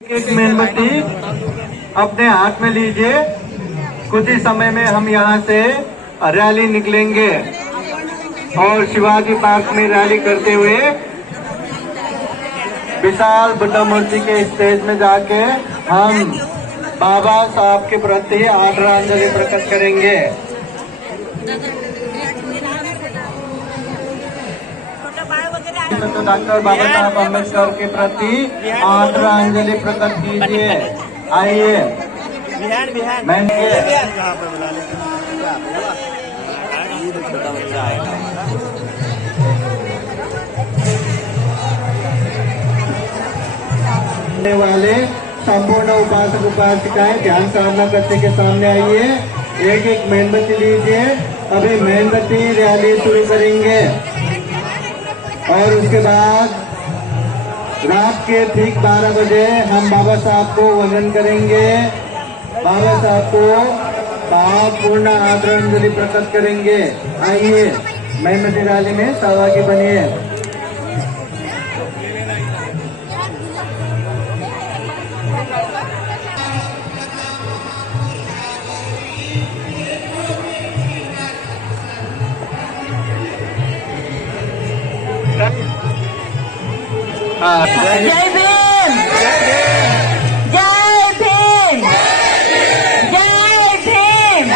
एक मेणबत्ती अपने हाथ में लीजिए। कुछ ही समय में हम यहाँ से रैली निकलेंगे और शिवाजी पार्क में रैली करते हुए विशाल बुद्धा मूर्ति के स्टेज में जाके हम बाबा साहब के प्रति आदरांजलि प्रकट करेंगे। तो डॉक्टर बाबा साहब अम्बेडकर के प्रति आदरांजलि प्रकट कीजिए। आइए वाले संपूर्ण उपासक उपासिकाएं ध्यान साधना करते के सामने आइए। एक एक मेणबत्ती लीजिए। अभी मेणबत्ती रैली शुरू करेंगे और उसके बाद रात के ठीक 12 बजे हम बाबा साहब को वंदन करेंगे। बाबा साहब को भावपूर्ण आदरांजलि प्रकट करेंगे। आइए मेणबत्ती रैली में सहभागी बनिए। जय भीम, जय भीम, जय भीम।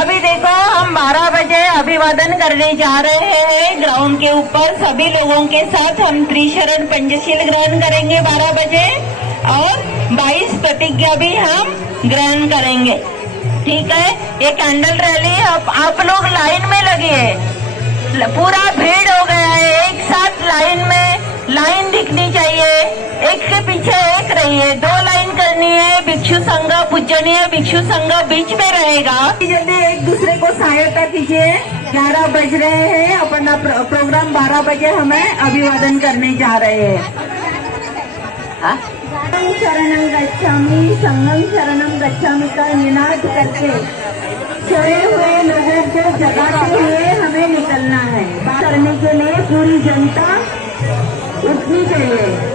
अभी देखो हम 12 बजे अभिवादन करने जा रहे हैं ग्राउंड के ऊपर। सभी लोगों के साथ हम त्रिशरण पंचशील ग्रहण करेंगे 12 बजे और 22 प्रतिज्ञा भी हम ग्रहण करेंगे। ठीक है, ये कैंडल रैली आप लोग लाइन में लगिए। पूरा भीड़ हो गया है, एक साथ लाइन दिखनी चाहिए। एक के पीछे एक रहिए, 2 लाइन करनी है। भिक्षु संघ पूजनीय भिक्षु संघ बीच में रहेगा। जल्दी एक दूसरे को सहायता कीजिए। 11 बज रहे हैं, अपना प्रोग्राम 12 बजे हमें अभिवादन करने जा रहे हैं। शरणं गच्छामि संगम शरणं गच्छामि का निनाद करके सोए हुए लोगों को जगाते हुए हमें निकलना है। बात करने के लिए पूरी जनता उठनी चाहिए।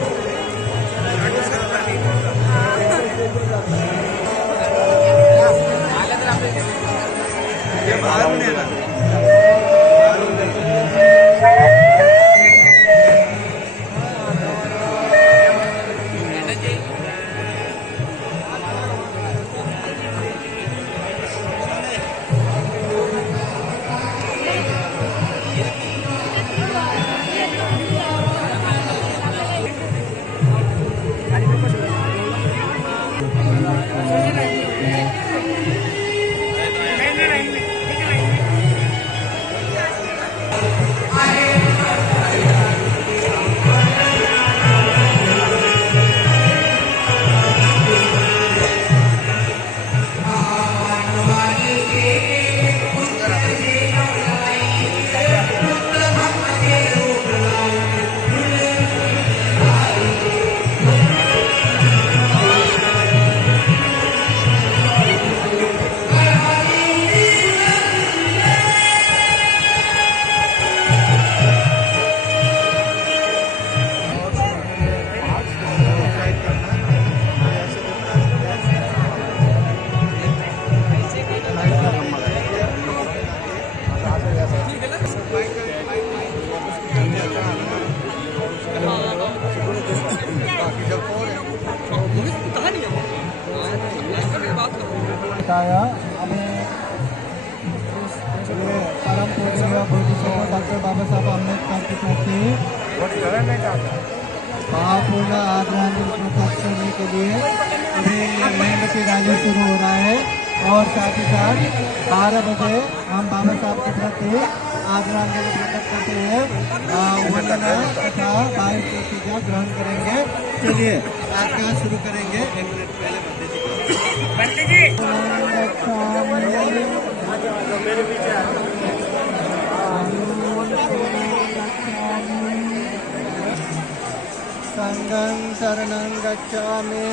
परम पूजनीय बुद्धिजीवी डॉक्टर बाबा साहब अम्बेडकर के प्रति भावपूर्ण आदरांजलि प्रकट करने के लिए मेणबत्ती रैली शुरू हो रहा है और साथ ही साथ 12 बजे हम बाबा साहब के प्रति आदरांजलि प्रकट करते हुए वंदना तथा 22 प्रतिज्ञा ग्रहण करेंगे। चलिए आज शुरू करेंगे। 1 मिनट पहले पंडित जी संगं शरणं गच्छामि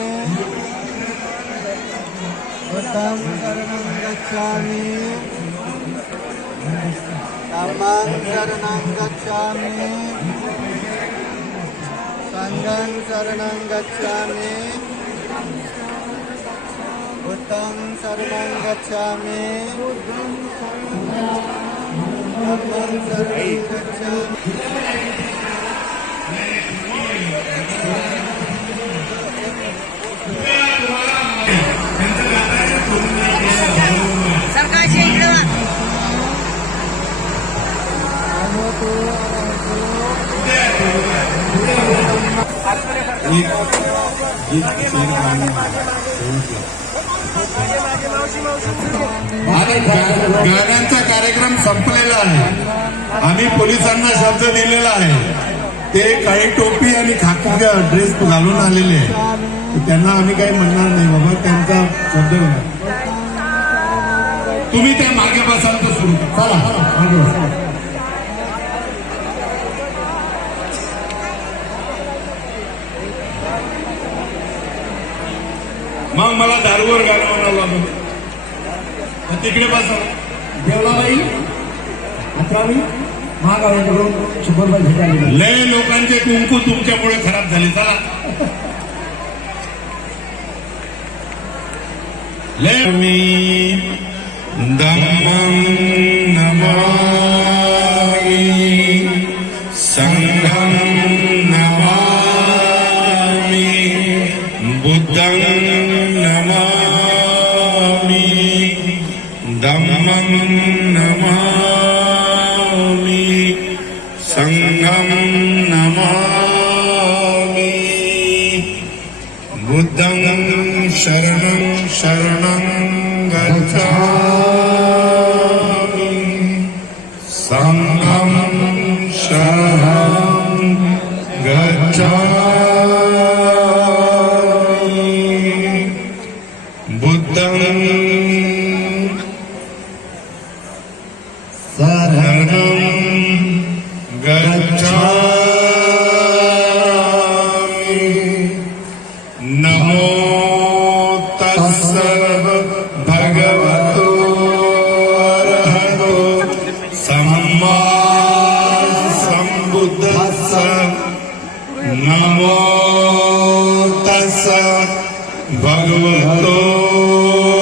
बुद्धं शरणं गच्छामि धम्मं शरणं गच्छामि संघं शरणं गच्छामि बुद्धं शरणं गच्छामि धम्मं शरणं गच्छामि गाण्यांचा कार्यक्रम संपलेला आहे. आम्ही पोलिसांना शब्द दिलेला आहे. ते काळी टोपी आणि खाकीचा ड्रेस घालून आलेले आहे. त्यांना आम्ही काही म्हणणार नाही बाबा, त्यांचा शब्द घाला. तुम्ही त्या मागे बसाल तर सुरू चला मागे बसा. मग मला दारूवर गाणं म्हणावं लागलं. तिकडे बसा. देवलाबाई अकरावी महागावाकडून शुभरबाई भेटायला लय लोकांचे कुंकू तुमच्यामुळे खराब झाले. चला लय मी धम्मं नमामि संघं नमामि बुद्धं नमामि धम्मं नमामि संघं नमामि बुद्धं शरणं शरणं गच्छामि संघं शरणं गच्छामि बुद्धं शरणं गच्छामि नमो तस्स भगवतो अरहतो सम्मा सम्बुद्धस्स नमो तस्स भगवतो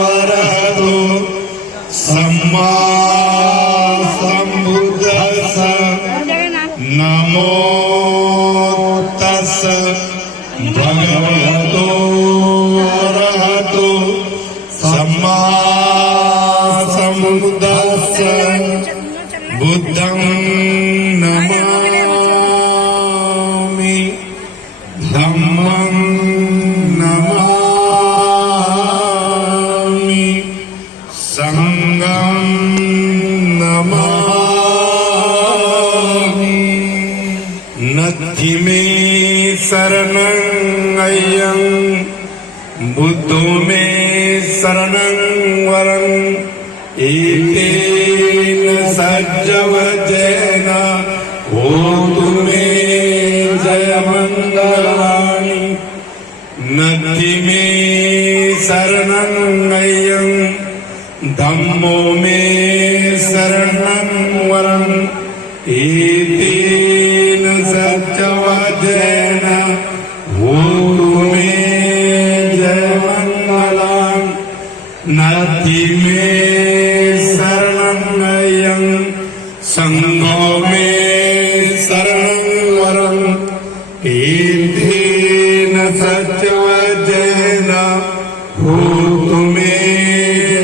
अरहतो सम्मा सम्बुद्धस्स नमो तस्स भगवतो अरहतो सम्मा सम्बुद्धस्स बुद्धं नमामि धम्मं नमामि संघं नमामि नत्थि मे शरणं अय्यं बुद्धो मे शरणं वरं एतेन सज्जवजेन होतु मे जयमङ्गलानि नत्थि मे शरणं अय्यं धम्मो मे शरणं वरं एतेन सज्जवजेन होतु मे जयमङ्गलानि नत्थि मे शरणं अय्यं संघो मे शरणं वरं एतेन सज्जवजेन होतु मे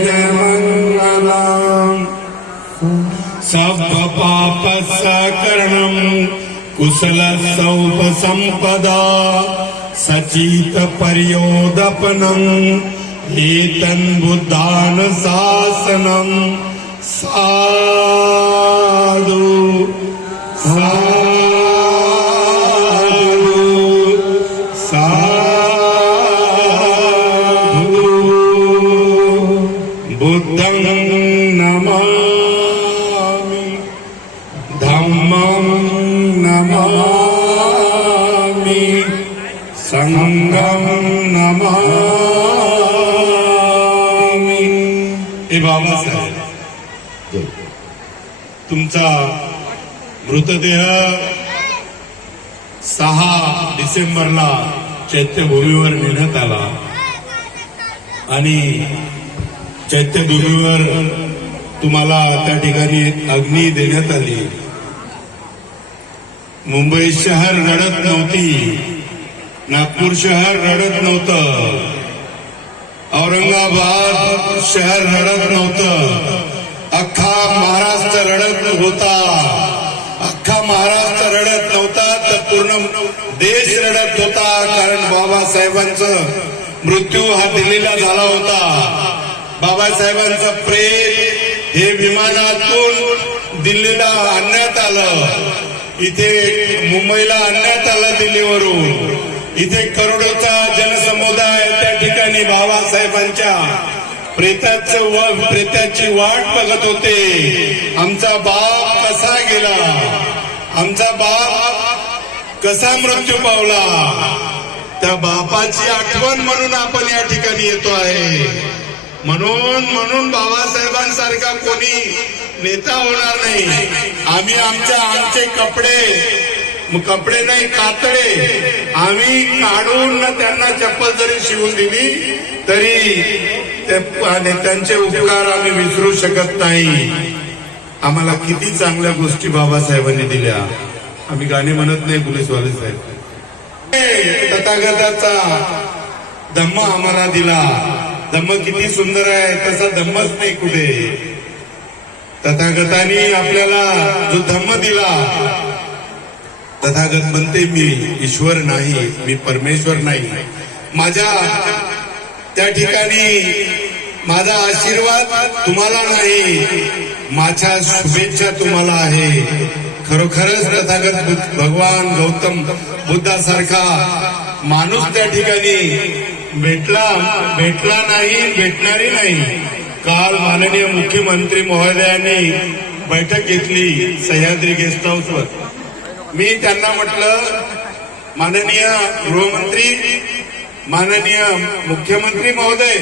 जयमङ्गलानि सब्बपापस्सकरणं कुशलसौपसम्पदा सचितपर्योदपनम् एतन् बुद्धानुशासनं साधु साधु साधु बुद्धं नमामि धम्मं नमामि संघं नमामि. हे बाबासाहेब, तुमचा मृतदेह 6 डिसेंबरला चैत्यभूमीवर नेण्यात आला आणि चैत्यभूमीवर तुम्हाला त्या ठिकाणी अग्नी देण्यात आली. मुंबई शहर रडत नव्हती, नागपूर शहर रडत नव्हतं, औरंगाबाद शहर रडत नव्हतं, अख्खा महाराष्ट्र रडत होता. अख्खा महाराष्ट्र रडत नव्हता तर पूर्ण देश रडत होता. कारण बाबासाहेबांचं मृत्यू हा दिल्लीला झाला होता. बाबासाहेबांचं प्रेत हे विमानातून दिल्लीला आणण्यात आलं, इथे मुंबईला आणण्यात आलं दिल्लीवरून. इथे करोडोचा जनसमुदाय त्या ठिकाणी बाबासाहेबांच्या प्रेताची वाट बघत होते. आमचा बाप कसा गेला, आमचा बाप कसा मृत्यू पावला, त्या बापाची आठवण म्हणून आपण या ठिकाणी येतो आहे. म्हणून बाबासाहेबांसारखा कोणी नेता होणार नाही. आम्ही आमचे कपडे नाही कातडे आम्ही काढून त्यांना चप्पल जरी शिवून दिली तरी त्यांचे उपकार आम्ही विसरू शकत नाही. आम्हाला किती चांगल्या गोष्टी बाबासाहेबांनी दिल्या. आम्ही गाणे म्हणत नाही पोलीसवाले साहेब. तथागताचा धम्म आम्हाला दिला. धम्म किती सुंदर आहे, तसा धम्मच नाही कुठे. तथागतानी आपल्याला जो धम्म दिला, तथागत म्हणते मी ईश्वर नाही, मी परमेश्वर नाही. माझ्या त्या ठिकाणी माझा आशीर्वाद तुम्हाला नाही, माझ्या शुभेच्छा तुम्हाला आहे. खरोखरच तथागत भगवान गौतम बुद्धासारखा माणूस त्या ठिकाणी भेटला नाही, भेटणारी नाही. काल माननीय मुख्यमंत्री महोदयांनी बैठक घेतली सह्याद्री गेस्ट हाऊसवर. मी त्यांना म्हटलं, माननीय गृहमंत्री, माननीय मुख्यमंत्री महोदय,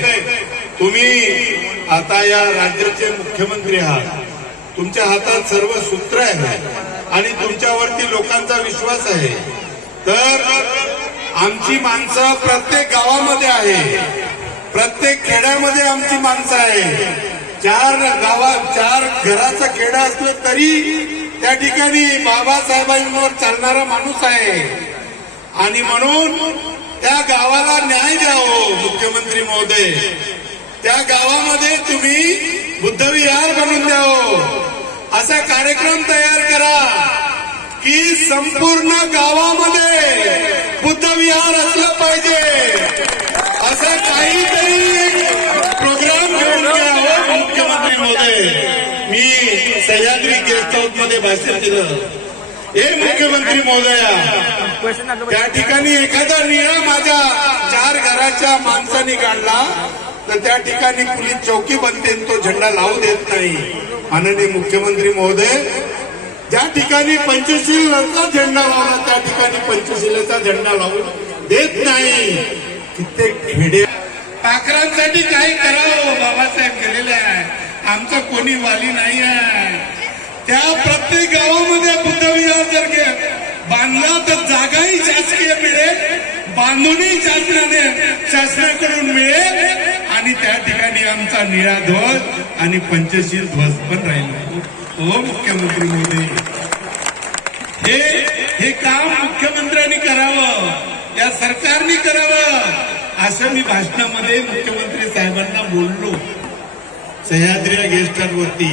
तुम्ही आता या राज्याचे मुख्यमंत्री आहात. तुमच्या हातात सर्व सूत्र आहे आणि तुमच्यावरती लोकांचा विश्वास आहे. तर आमची माणसं प्रत्येक गावामध्ये आहे, प्रत्येक खेड्यामध्ये आमची माणसं आहे. 4 घराचा खेडा असलं तरी त्या ठिकाणी बाबासाहेबांवर चालणारा माणूस आहे. आणि म्हणून त्या गावाला न्याय द्यावं मुख्यमंत्री महोदय. त्या गावामध्ये तुम्ही बुद्धविहार बनवून द्यावं. असा कार्यक्रम तयार करा की संपूर्ण गावामध्ये बुद्धविहार असलं पाहिजे. असं काहीतरी प्रोग्राम घेऊन घ्यावं मुख्यमंत्री महोदय. मी सह्याद्री गेस्ट हाऊस मध्ये भाषण दिलं. हे मुख्यमंत्री महोदया, त्या ठिकाणी एखादा निर्णय माझ्या 4 घराच्या माणसाने काढला तर त्या ठिकाणी पोलीस चौकी बनते, तो झेंडा लावू देत नाही. माननीय मुख्यमंत्री महोदय, ज्या ठिकाणी पंचशीलचा झेंडा लावला त्या ठिकाणी पंचशीलचा झेंडा लावू देत नाही. कित्येक खेडे पाखरांसाठी काही करावं बाबासाहेब केलेले आहे. आमचं कोणी वाली नाही आहे. त्या प्रत्येक गावामध्ये बुद्धविहार जर बांधला तर जागाही शासकीय मिळेल, बांधूनही शासनाकडून मिळेल आणि त्या ठिकाणी आमचा निळा ध्वज आणि पंचशील ध्वज पण राहील. हो मुख्यमंत्री मोदी, हे काम मुख्यमंत्र्यांनी करावं, या सरकारने करावं. असं मी भाषणामध्ये मुख्यमंत्री साहेबांना बोललो सह्याद्री गेस्ट हाऊसवरती.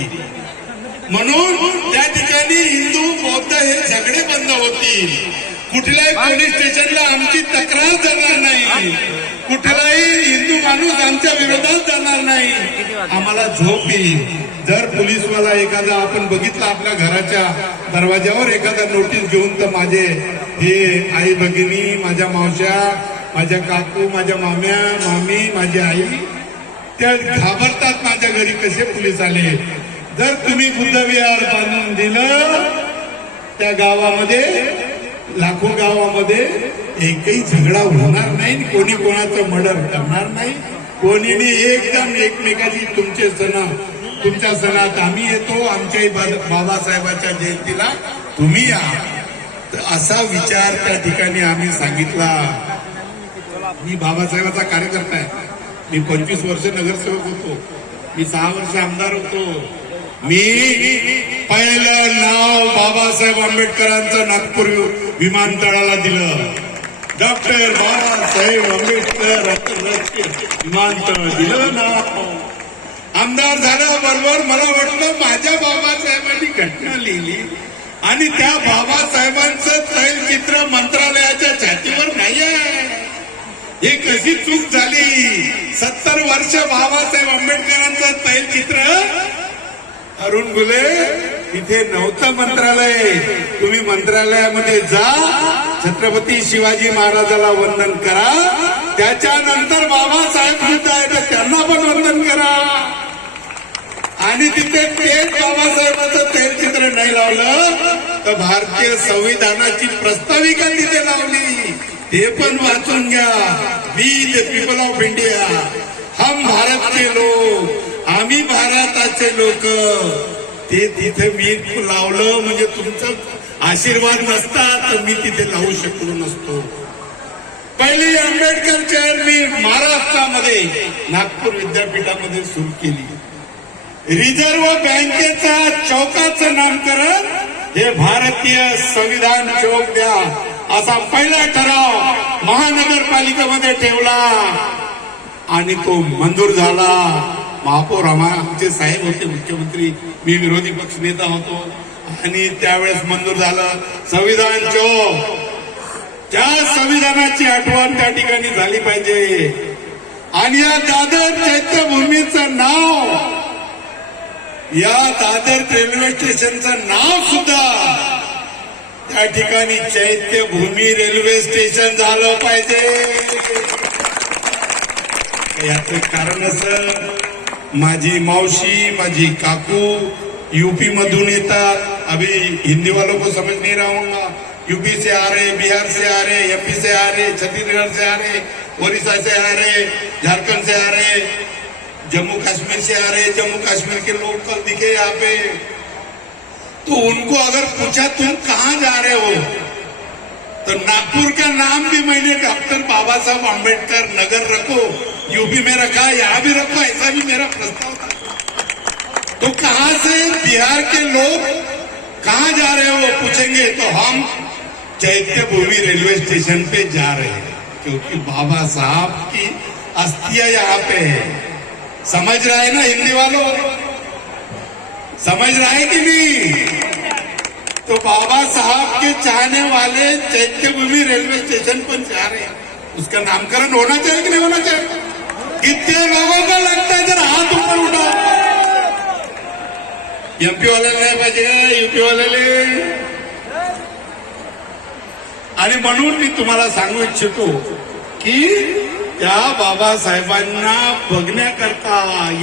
म्हणून त्या ठिकाणी हिंदू बौद्ध हे झगडे बंद होतील. कुठल्याही पोलीस स्टेशनला आमची तक्रार जाणार नाही, कुठलाही हिंदू माणूस आमच्या विरोधात जाणार नाही. आम्हाला झोप येईल जर पोलीसवाला एखादा आपण बघितला आपल्या घराच्या दरवाज्यावर एखादा नोटीस घेऊन, तर माझे हे आई भगिनी, माझ्या मावश्या, माझ्या काकू, माझ्या माम्या, मामी, माझी आई, त्या घाबरतात माझ्या घरी कसे पोलीस आले. जर तुम्ही बुद्धविहार बांधून दिलं त्या गावामध्ये, लाखो गावामध्ये एकही झगडा होणार नाही, कोणी कोणाचं मर्डर करणार नाही. कोणीही एकदम एकमेकाची तुमच्या सणात आम्ही येतो, आमच्याही बाबासाहेबांच्या जयंतीला तुम्ही या. तर असा विचार त्या ठिकाणी आम्ही सांगितला. मी बाबासाहेबाचा कार्यकर्ता आहे. मी 25 वर्ष नगरसेवक होतो. मी 6 वर्ष आमदार होतो. मी पहिलं नाव बाबासाहेब आंबेडकरांचं नागपूर विमानतळाला दिलं. डॉक्टर बाबासाहेब आंबेडकर आंतरराष्ट्रीय विमानतळ दिलं नाव. आमदार झाल्याबरोबर मला वाटलं माझ्या बाबासाहेबांनी घटना लिहिली आणि त्या बाबासाहेबांचं तैलचित्र मंत्रालयाच्या छातीवर नाही आहे. हे कशी चूक झाली. 70 वर्ष बाबासाहेब आंबेडकरांचं तैलचित्र. अरुण गुले इथे नव्हतं मंत्रालय. तुम्ही मंत्रालयामध्ये जा, छत्रपती शिवाजी महाराजाला वंदन करा. त्याच्यानंतर बाबासाहेब सुद्धा आहे तर त्यांना पण वंदन करा. आणि तिथे तेच बाबासाहेबांचं तैलचित्र नाही लावलं तर भारतीय संविधानाची प्रस्ताविका तिथे लावली. ते पण वाचून घ्या. We the people of India, हम भारत के लोक, आम्ही भारताचे लोक. ते तिथे मी लावलं म्हणजे तुमचं आशीर्वाद नसता तर मी तिथे लावू शकलो नसतो. पहिली आंबेडकर चेअर मी महाराष्ट्रामध्ये नागपूर विद्यापीठामध्ये सुरू केली. रिझर्व्ह बँकेचा चौकाचं नामकरण हे भारतीय संविधान चौक द्या असा पहिला ठराव महानगरपालिकेमध्ये ठेवला आणि तो मंजूर झाला. महापौर आमचे साहेब होते, मुख्यमंत्री, मी विरोधी पक्ष नेता होतो आणि त्यावेळेस मंजूर झालं संविधान चौक. त्या संविधानाची आठवण त्या ठिकाणी झाली पाहिजे. आणि या दादर चैत्यभूमीचं नाव, या दादर रेल्वे स्टेशनचं नाव सुद्धा त्या ठिकाणी चैत्यभूमी रेल्वे स्टेशन झालं पाहिजे. याचं कारण असं, माझी मावशी, माझी काकू यूपी मधून येतात. अभी हिंदी वालों को समझ नहीं रहा हूँ. यूपी से आ रहे, बिहार से आ रहे, एमपी से आ रहे, छत्तीसगढ़ से आ रहे, ओडिशा से आ रहे, झारखंड से आ रहे, जम्मू कश्मीर से आ रहे. जम्मू कश्मीर के लोग कल दिखे यहाँ पे. तो उनको अगर पूछा तुम कहाँ जा रहे हो तो नागपुर का नाम भी मैंने डॉक्टर बाबा साहब आम्बेडकर नगर रखो, यूपी में रखा, यहाँ भी रखो, ऐसा भी मेरा प्रस्ताव था. तो कहाँ से बिहार के लोग कहाँ जा रहे हो पूछेंगे तो हम चैत्यभूमि रेलवे स्टेशन पे जा रहे हैं क्योंकि बाबा साहब की अस्थियां यहाँ पे है. समझ रहा है ना हिंदी वालों? समझ रहा है कि नहीं? तो बाबा साहब के चाहने वाले चैत्यभूमि रेलवे स्टेशन पर जा रहे हैं. उसका नामकरण होना चाहिए कि नहीं होना चाहिए? कितने लोगों को लगता है जरा हाथ ऊपर उठाओ. एमपी वाल्याला नाही पाहिजे, यूपी वाल्याले. आणि म्हणून मी तुम्हाला सांगू इच्छितो की त्या बाबासाहेबांना बघण्याकरता,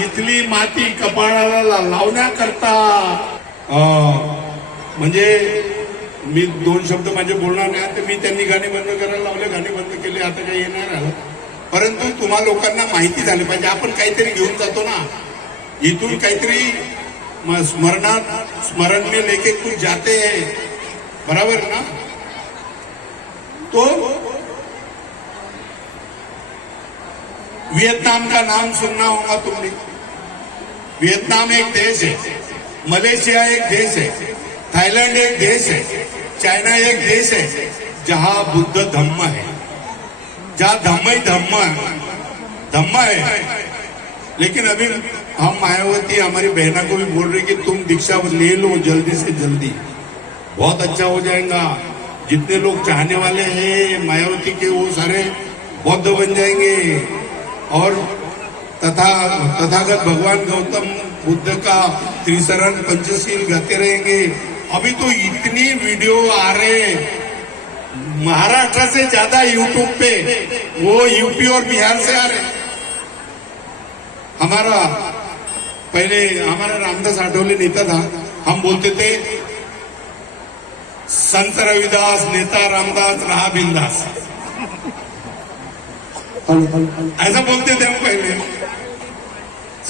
इथली माती कपाळाला लावण्याकरता, म्हणजे मी 2 शब्द माझे बोलणार नाही. आता मी त्यांनी गाणी बंद करायला लावले, गाणी बंद केली, आता काही येणार आलं. परंतु तुम्हा लोकांना माहिती झाली पाहिजे. आपण काहीतरी घेऊन जातो ना, इथून काहीतरी स्मरण में लेके कुछ जाते हैं, बराबर ना. तो वियतनाम का नाम सुनना होगा तुमने. वियतनाम एक देश है, मलेशिया एक देश है, थाईलैंड एक देश है, चाइना एक देश है जहां बुद्ध धम्म है, जहां धम्म ही धम्म है. लेकिन अभी हम मायावती हमारी बहना को भी बोल रही कि तुम दीक्षा ले लो जल्दी से जल्दी, बहुत अच्छा हो जाएगा. जितने लोग चाहने वाले हैं मायावती के वो सारे बौद्ध बन जाएंगे और तथागत भगवान गौतम बुद्ध का त्रिशरण पंचशील गाते रहेंगे. अभी तो इतनी वीडियो आ रहे महाराष्ट्र से ज्यादा यूट्यूब पे, वो यूपी और बिहार से आ रहे. हमारा रामदास आठवले नेता था, हम बोलते थे संत रविदास नेता रामदास रहा बिंदास, ऐसा बोलते थे हम पहले.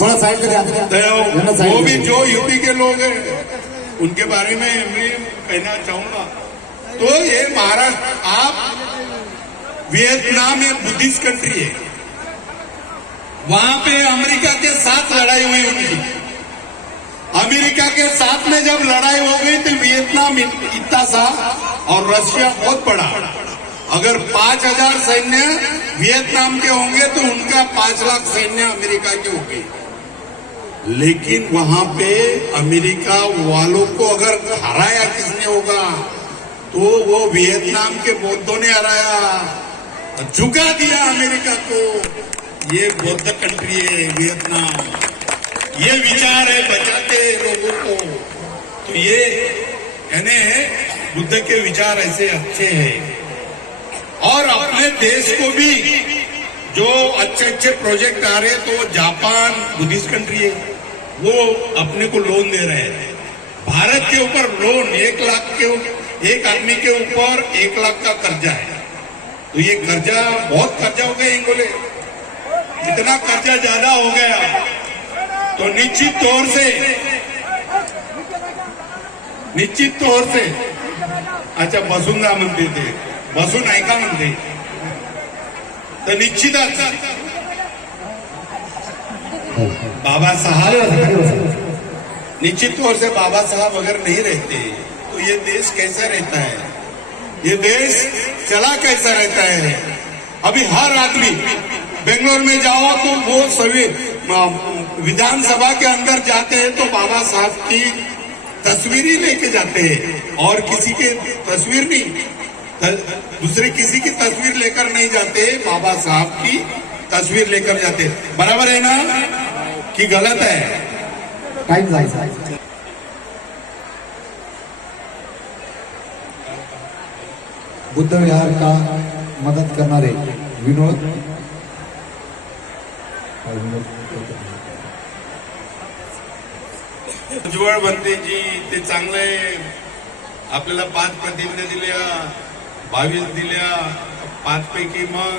थोड़ा साइड वो भी जो यूपी के लोग हैं उनके बारे में मैं कहना चाहूंगा तो ये महाराष्ट्र, आप वियतनाम एक बुद्धिस्ट कंट्री है, वहां पे अमेरिका के साथ लड़ाई हुई उनकी। अमेरिका के साथ में जब लड़ाई हो गई तो वियतनाम इतना सा और रशिया बहुत बड़ा। अगर 5,000 सैन्य वियतनाम के होंगे तो उनका 5 लाख सैन्य अमेरिका के होंगे। लेकिन वहां पे अमेरिका वालों को अगर हराया किसने होगा तो वो वियतनाम के बौद्धों ने हराया, झुका दिया अमेरिका को। ये बौद्ध कंट्री है वियतनाम, ये विचार है बचाते लोगों को। तो ये यानी बुद्ध के विचार ऐसे अच्छे हैं। और अपने देश को भी जो अच्छे अच्छे प्रोजेक्ट आ रहे हैं, तो जापान बुद्धिस्ट कंट्री है, वो अपने को लोन दे रहे हैं। भारत के ऊपर लोन 1 लाख के एक आदमी के ऊपर 1 लाख का कर्जा है। तो ये कर्जा बहुत कर्जा हो गया इंगोले, इतना कर्जा ज्यादा हो गया तो निश्चित तौर से अच्छा बसूंगा म्हणते ते, बसून ऐका म्हणते, तर निश्चितच बाबा साहब निश्चित तौर से बाबा साहब अगर नहीं रहते तो ये देश कैसा रहता है, ये देश चला कैसा रहता है। अभी हर आदमी बेंगलोर में जाओ तो वो सभी विधानसभा के अंदर जाते हैं तो बाबा साहब की तस्वीर ही लेके जाते हैं, और किसी के तस्वीर नहीं, दूसरे किसी की तस्वीर लेकर नहीं जाते, बाबा साहब की तस्वीर लेकर जाते। बराबर है ना कि गलत है? टाइम जायचा। बुद्ध विहार का मदत करणारे विनोद उज्ज्वल बनतेजी ते चांगले आपल्याला 5 प्रतिज्ञा दिल्या, 22 दिल्या, 5 पैकी मग